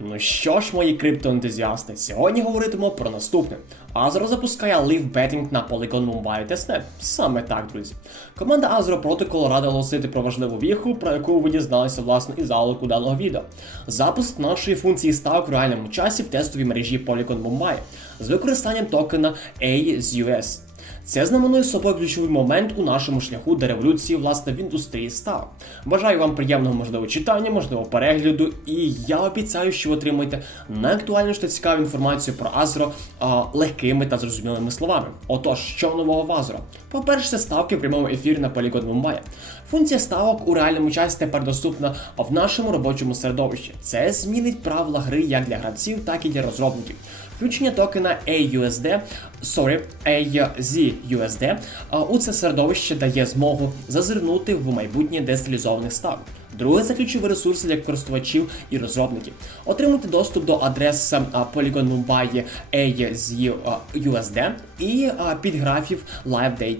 Ну що ж, мої криптоентузіасти, сьогодні говоритимемо про наступне. Азро запускає Live Betting на Polygon Mumbai Testnet. Саме так, друзі. Команда Азро проти Колорадо оголосити про важливу віху, про яку ви дізналися власне із залику даного відео. Запуск нашої функції ставок в реальному часі в тестовій мережі Polygon Mumbai з використанням токена AZUS. Це знаменує собою ключовий момент у нашому шляху до революції власне в індустрії став. Бажаю вам приємного можливо читання, можливо перегляду, і я обіцяю, що ви отримаєте найактуальнішу та цікаву інформацію про Азро а, легкими та зрозумілими словами. Отож, що нового в Азро? По-перше, ставки в прямому ефірі на Polygon Mumbai. Функція ставок у реальному часі тепер доступна в нашому робочому середовищі. Це змінить правила гри як для гравців, так і для розробників. Включення токена AUSD, sorry, AZUSD у це середовище дає змогу зазирнути в майбутнє дестилізованих ставок. Друге це ключові ресурси для користувачів і розробників. Отримати доступ до адрес Polygon Mumbai AZUSD і підграфів Live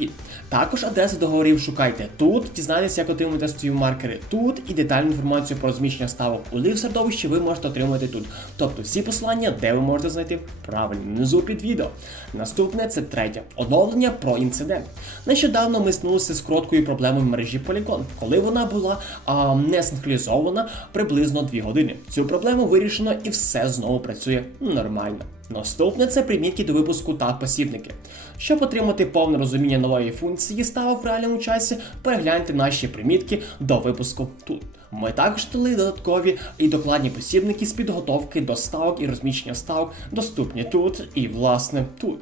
Date Також адреси договорів шукайте тут, дізнайтеся, як отримати стові маркери тут, і детальну інформацію про розміщення ставок у лив середовищі ви можете отримати тут. Тобто всі посилання, де ви можете знайти правильно внизу під відео. Наступне це третє оновлення про інцидент. Нещодавно ми стнулися з короткою проблемою в мережі Polygon, коли вона була а, не синхронізована приблизно 2 години. Цю проблему вирішено і все знову працює нормально. Наступне це примітки до випуску та посібники. Щоб отримати повне розуміння нової функції ставок в реальному часі, перегляньте наші примітки до випуску тут. Ми також дали додаткові і докладні посібники з підготовки до ставок і розміщення ставок, доступні тут і власне тут.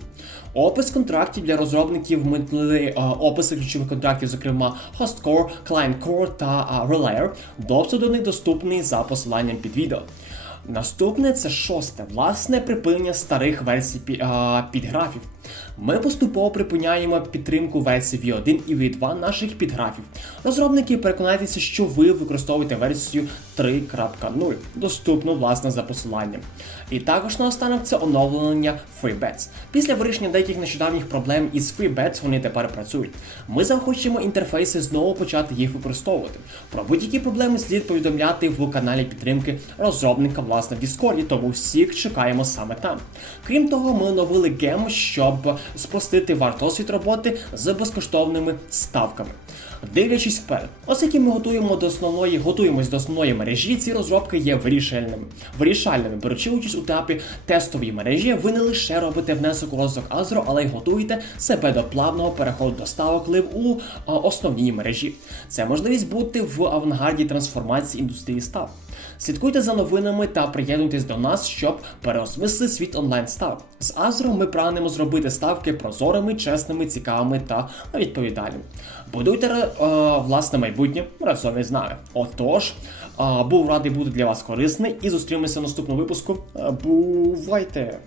Опис контрактів для розробників ми дали е, описи ключових контрактів, зокрема Hostcore, Client Core та е, Relayer. Доступ до них доступний за посиланням під відео. Наступне це шосте, власне припинення старих версій пі- підграфів. Ми поступово припиняємо підтримку версій V1 і V2 наших підграфів. Розробники, переконайтеся, що ви використовуєте версію 3.0, доступну власне за посиланням. І також наостанок це оновлення FreeBets. Після вирішення деяких нещодавніх проблем із FreeBets вони тепер працюють. Ми захочемо інтерфейси знову почати їх використовувати. Про будь-які проблеми слід повідомляти в каналі підтримки розробника власне в Discord, тому всіх чекаємо саме там. Крім того, ми оновили гем, щоб спростити вартості роботи з безкоштовними ставками. Дивлячись вперед, оскільки ми готуємо до основної, готуємось до основної мережі, ці розробки є вирішальними. Вирішальними, беручи участь у етапі тестової мережі, ви не лише робите внесок у розвиток Азро, але й готуєте себе до плавного переходу до ставок лив у основній мережі. Це можливість бути в авангарді трансформації індустрії став. Слідкуйте за новинами та приєднуйтесь до нас, щоб переосмислити світ онлайн став. З Азру ми прагнемо зробити ставки прозорими, чесними, цікавими та відповідальними. Будуйте е, власне майбутнє разом із нами. Отож, е, був радий бути для вас корисний і зустрінемося в наступному випуску. Е, Бувайте!